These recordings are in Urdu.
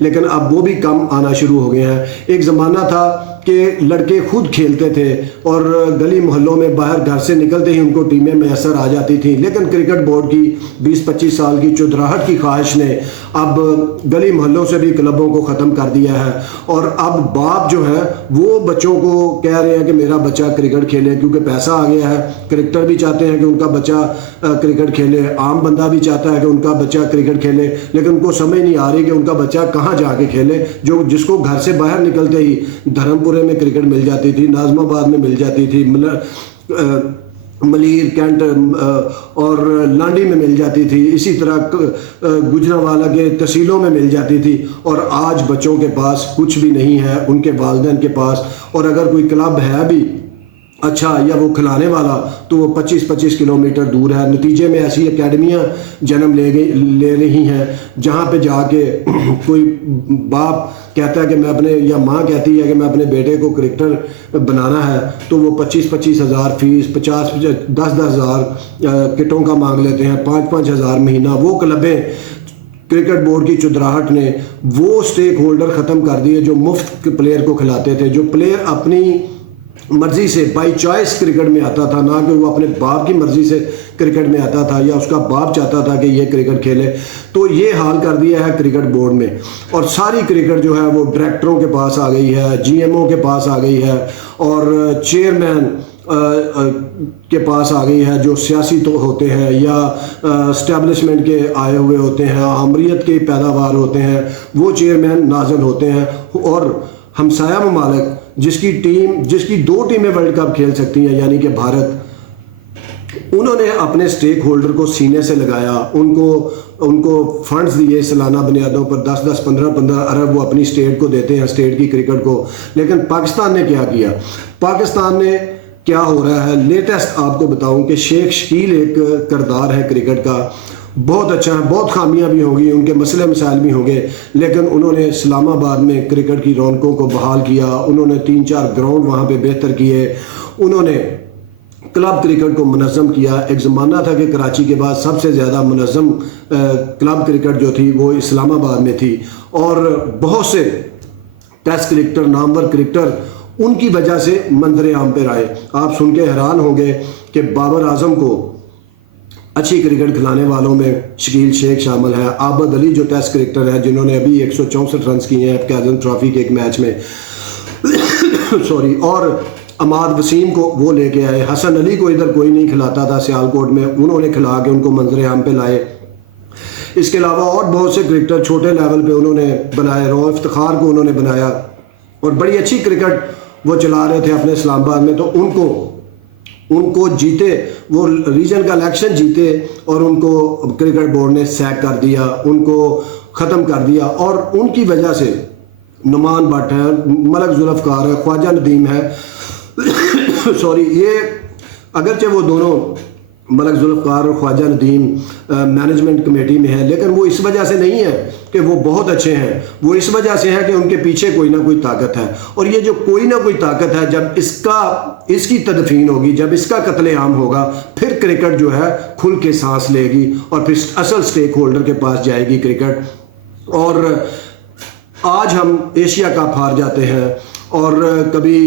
لیکن اب وہ بھی کم آنا شروع ہو گئے ہیں۔ ایک زمانہ تھا کہ لڑکے خود کھیلتے تھے اور گلی محلوں میں باہر گھر سے نکلتے ہی ان کو ٹیمیں میسر آ جاتی تھیں، لیکن کرکٹ بورڈ کی 20-25 سال کی چودراہٹ کی خواہش نے اب گلی محلوں سے بھی کلبوں کو ختم کر دیا ہے، اور اب باپ جو ہے وہ بچوں کو کہہ رہے ہیں کہ میرا بچہ کرکٹ کھیلے، کیونکہ پیسہ آ گیا ہے۔ کرکٹر بھی چاہتے ہیں کہ ان کا بچہ کرکٹ کھیلے، عام بندہ بھی چاہتا ہے کہ ان کا بچہ کرکٹ کھیلے، لیکن ان کو سمجھ نہیں آ رہی کہ ان کا بچہ کہاں جا کے کھیلے۔ جس کو گھر سے باہر نکلتے ہی دھرم پورے میں کرکٹ مل جاتی تھی، ناظم آباد میں مل جاتی تھی، ملیر کینٹ اور لانڈی میں مل جاتی تھی، اسی طرح گجرانوالہ کے تحصیلوں میں مل جاتی تھی، اور آج بچوں کے پاس کچھ بھی نہیں ہے، ان کے والدین کے پاس، اور اگر کوئی کلب ہے بھی اچھا یا وہ کھلانے والا تو وہ 25-25 کلومیٹر دور ہے۔ نتیجے میں ایسی اکیڈمیاں جنم لے رہی ہیں جہاں پہ جا کے کوئی باپ کہتا ہے کہ میں اپنے، یا ماں کہتی ہے کہ میں اپنے بیٹے کو کرکٹر بنانا ہے، تو وہ 25-25 ہزار فیس، 10-10 ہزار کٹوں کا مانگ لیتے ہیں، 5-5 ہزار مہینہ۔ وہ کلبیں کرکٹ بورڈ کی چودراہٹ نے وہ سٹیک ہولڈر ختم کر دیے جو مفت پلیئر کو کھلاتے تھے، جو پلیئر اپنی مرضی سے بائی چوائس کرکٹ میں آتا تھا، نہ کہ وہ اپنے باپ کی مرضی سے کرکٹ میں آتا تھا یا اس کا باپ چاہتا تھا کہ یہ کرکٹ کھیلے۔ تو یہ حال کر دیا ہے کرکٹ بورڈ میں، اور ساری کرکٹ جو ہے وہ ڈائریکٹروں کے پاس آ گئی ہے، جی ایم او کے پاس آ گئی ہے، اور چیئرمین کے پاس آ گئی ہے، جو سیاسی تو ہوتے ہیں یا اسٹیبلشمنٹ کے آئے ہوئے ہوتے ہیں، آمریت کے پیداوار ہوتے ہیں، وہ چیئرمین نازل ہوتے ہیں۔ اور ہمسایہ ممالک جس کی 2 ٹیمیں ورلڈ کپ کھیل سکتی ہیں، یعنی کہ بھارت، انہوں نے اپنے سٹیک ہولڈر کو سینے سے لگایا، ان کو فنڈز دیے سالانہ بنیادوں پر، 10-10 15-15 ارب وہ اپنی اسٹیٹ کو دیتے ہیں، اسٹیٹ کی کرکٹ کو۔ لیکن پاکستان نے کیا کیا؟ پاکستان نے کیا ہو رہا ہے لیٹسٹ آپ کو بتاؤں کہ شیخ شکیل ایک کردار ہے کرکٹ کا، بہت اچھا ہے، بہت خامیاں بھی ہوں گی، ان کے مسئلے مسائل بھی ہوں گے، لیکن انہوں نے اسلام آباد میں کرکٹ کی رونقوں کو بحال کیا، انہوں نے 3-4 گراؤنڈ وہاں پہ بہتر کیے، انہوں نے کلب کرکٹ کو منظم کیا۔ ایک زمانہ تھا کہ کراچی کے بعد سب سے زیادہ منظم کلب کرکٹ جو تھی وہ اسلام آباد میں تھی، اور بہت سے ٹیسٹ کرکٹر، نامور کرکٹر ان کی وجہ سے منظر عام پہ آئے۔ آپ سن کے حیران ہوں گے کہ بابر اعظم کو اچھی کرکٹ کھلانے والوں میں شکیل شیخ شامل ہے، عابد علی جو ٹیسٹ کرکٹر ہے جنہوں نے ابھی 164 رنز کیے ہیں کیزن ٹرافی کے ایک میچ میں اور عماد وسیم کو وہ لے کے آئے، حسن علی کو ادھر کوئی نہیں کھلاتا تھا سیالکوٹ میں، انہوں نے کھلا کے ان کو منظر عام پہ لائے۔ اس کے علاوہ اور بہت سے کرکٹر چھوٹے لیول پہ انہوں نے بنائے، رو افتخار کو انہوں نے بنایا، اور بڑی اچھی کرکٹ وہ چلا رہے تھے اپنے اسلام آباد میں، تو ان کو جیتے، وہ ریجن کا الیکشن جیتے، اور ان کو کرکٹ بورڈ نے سیک کر دیا، ان کو ختم کر دیا، اور ان کی وجہ سے نعمان بٹ ہے، ملک ذوالفقار ہے، خواجہ ندیم ہے یہ اگرچہ وہ دونوں ملک ذوالفقار اور خواجہ ندیم مینجمنٹ کمیٹی میں ہیں، لیکن وہ اس وجہ سے نہیں ہے کہ وہ بہت اچھے ہیں، وہ اس وجہ سے ہے کہ ان کے پیچھے کوئی نہ کوئی طاقت ہے، اور یہ جو کوئی نہ کوئی طاقت ہے جب اس کی تدفین ہوگی، جب اس کا قتل عام ہوگا، پھر کرکٹ جو ہے کھل کے سانس لے گی، اور پھر اصل سٹیک ہولڈر کے پاس جائے گی کرکٹ۔ اور آج ہم ایشیا کپ ہار جاتے ہیں، اور کبھی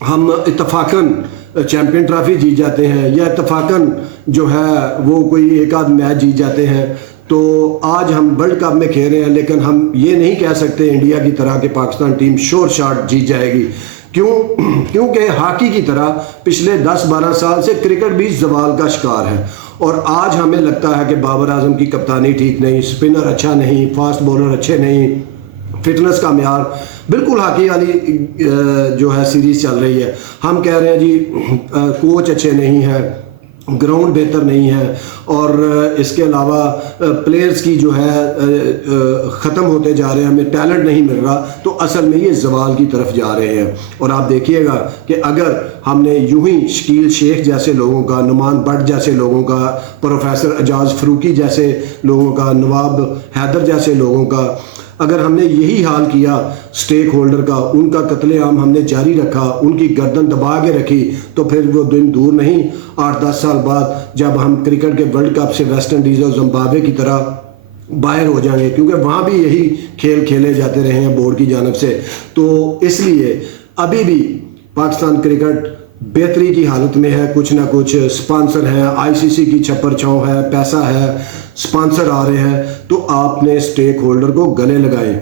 ہم اتفاقاً چیمپئن ٹرافی جیت جاتے ہیں، یا اتفاقاً جو ہے وہ کوئی ایک آدھ میچ جیت جاتے ہیں، تو آج ہم ورلڈ کپ میں کھیل رہے ہیں، لیکن ہم یہ نہیں کہہ سکتے انڈیا کی طرح کہ پاکستان ٹیم شور شاٹ جیت جائے گی۔ کیونکہ ہاکی کی طرح پچھلے 10-12 سال سے کرکٹ بھی زوال کا شکار ہے، اور آج ہمیں لگتا ہے کہ بابر اعظم کی کپتانی ٹھیک نہیں، اسپنر اچھا نہیں، فاسٹ بولر اچھے نہیں، فٹنس کا معیار بالکل ہاکی والی جو ہے سیریز چل رہی ہے، ہم کہہ رہے ہیں جی کوچ اچھے نہیں ہیں، گراؤنڈ بہتر نہیں ہے، اور اس کے علاوہ پلیئرز کی جو ہے ختم ہوتے جا رہے ہیں، ہمیں ٹیلنٹ نہیں مل رہا، تو اصل میں یہ زوال کی طرف جا رہے ہیں۔ اور آپ دیکھیے گا کہ اگر ہم نے یوں ہی شکیل شیخ جیسے لوگوں کا، نعمان بٹ جیسے لوگوں کا، پروفیسر اعجاز فروقی جیسے لوگوں کا، نواب حیدر جیسے لوگوں کا، اگر ہم نے یہی حال کیا سٹیک ہولڈر کا، ان کا قتل عام ہم نے جاری رکھا، ان کی گردن دبا کے رکھی، تو پھر وہ دن دور نہیں 8-10 سال بعد جب ہم کرکٹ کے ورلڈ کپ سے ویسٹ انڈیز اور زمبابوے کی طرح باہر ہو جائیں گے، کیونکہ وہاں بھی یہی کھیل کھیلے جاتے رہے ہیں بورڈ کی جانب سے. تو اس لیے ابھی بھی پاکستان کرکٹ بہتری کی حالت میں ہے. کچھ نہ کچھ سپانسر ہیں، آئی سی سی کی چھپر چھاؤں ہے، پیسہ ہے، سپانسر آ رہے ہیں. تو آپ نے سٹیک ہولڈر کو گلے لگائیں.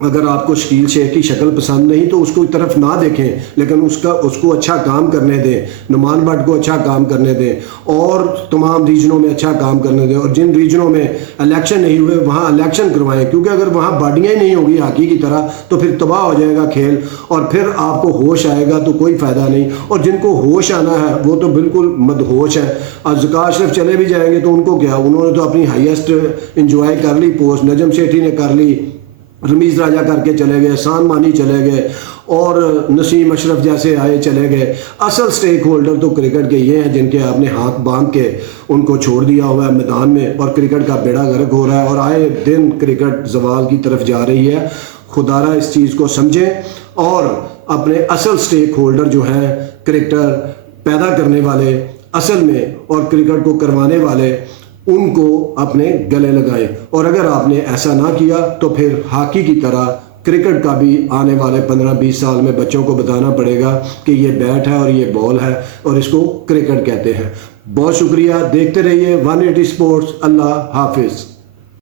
اگر آپ کو شکیل شیخ کی شکل پسند نہیں تو اس کو طرف نہ دیکھیں، لیکن اس کو اچھا کام کرنے دیں. نعمان بٹ کو اچھا کام کرنے دیں اور تمام ریجنوں میں اچھا کام کرنے دیں. اور جن ریجنوں میں الیکشن نہیں ہوئے وہاں الیکشن کروائیں، کیونکہ اگر وہاں باڈیاں ہی نہیں ہوگی ہاکی کی طرح تو پھر تباہ ہو جائے گا کھیل، اور پھر آپ کو ہوش آئے گا تو کوئی فائدہ نہیں. اور جن کو ہوش آنا ہے وہ تو بالکل مدہوش ہے. اور ذکا اشرف چلے بھی جائیں گے تو ان کو کیا، انہوں نے تو اپنی ہائیسٹ انجوائے کر لی پوسٹ. نجم سیٹھی نے کر لی، رمیز راجہ کر کے چلے گئے، سان مانی چلے گئے، اور نسیم اشرف جیسے آئے چلے گئے. اصل سٹیک ہولڈر تو کرکٹ کے یہ ہیں جن کے آپ نے ہاتھ باندھ کے ان کو چھوڑ دیا ہوا ہے میدان میں، اور کرکٹ کا بیڑا غرق ہو رہا ہے. اور آئے دن کرکٹ زوال کی طرف جا رہی ہے. خدا را اس چیز کو سمجھیں اور اپنے اصل سٹیک ہولڈر جو ہیں کرکٹر پیدا کرنے والے اصل میں اور کرکٹ کو کروانے والے، ان کو اپنے گلے لگائیں. اور اگر آپ نے ایسا نہ کیا تو پھر ہاکی کی طرح کرکٹ کا بھی آنے والے 15-20 سال میں بچوں کو بتانا پڑے گا کہ یہ بیٹ ہے اور یہ بال ہے اور اس کو کرکٹ کہتے ہیں. بہت شکریہ، دیکھتے رہیے 180 سپورٹس. اللہ حافظ.